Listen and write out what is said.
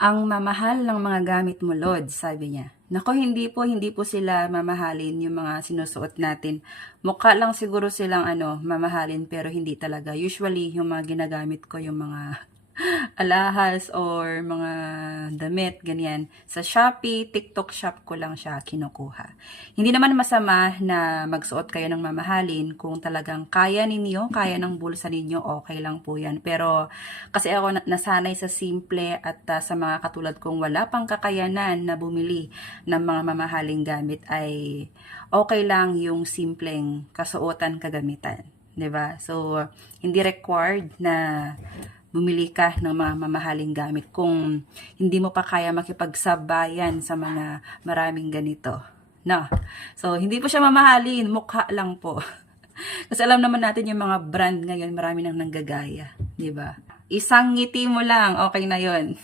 Ang mamahal ng mga gamit mo, Lord, sabi niya. Nako, hindi po sila mamahalin yung mga sinusuot natin. Mukha lang siguro silang mamahalin pero hindi talaga. Usually, yung mga ginagamit ko, yung mga alahas or mga damit, ganyan. Sa Shopee, TikTok shop ko lang siya kinukuha. Hindi naman masama na magsuot kayo ng mamahalin kung talagang kaya ninyo, kaya ng bulsa ninyo, okay lang po yan. Pero kasi ako nasanay sa simple at sa mga katulad kong wala pang kakayanan na bumili ng mga mamahaling gamit ay okay lang yung simpleng kasuotan kagamitan. 'Di ba? So, hindi required na bumili ka ng mga mamahaling gamit kung hindi mo pa kaya makipagsabayan sa mga maraming ganito. No. So, hindi po siya mamahalin, mukha lang po. Kasi alam naman natin yung mga brand ngayon, marami nang nanggagaya, 'di ba? Isang ngiti mo lang, okay na 'yon.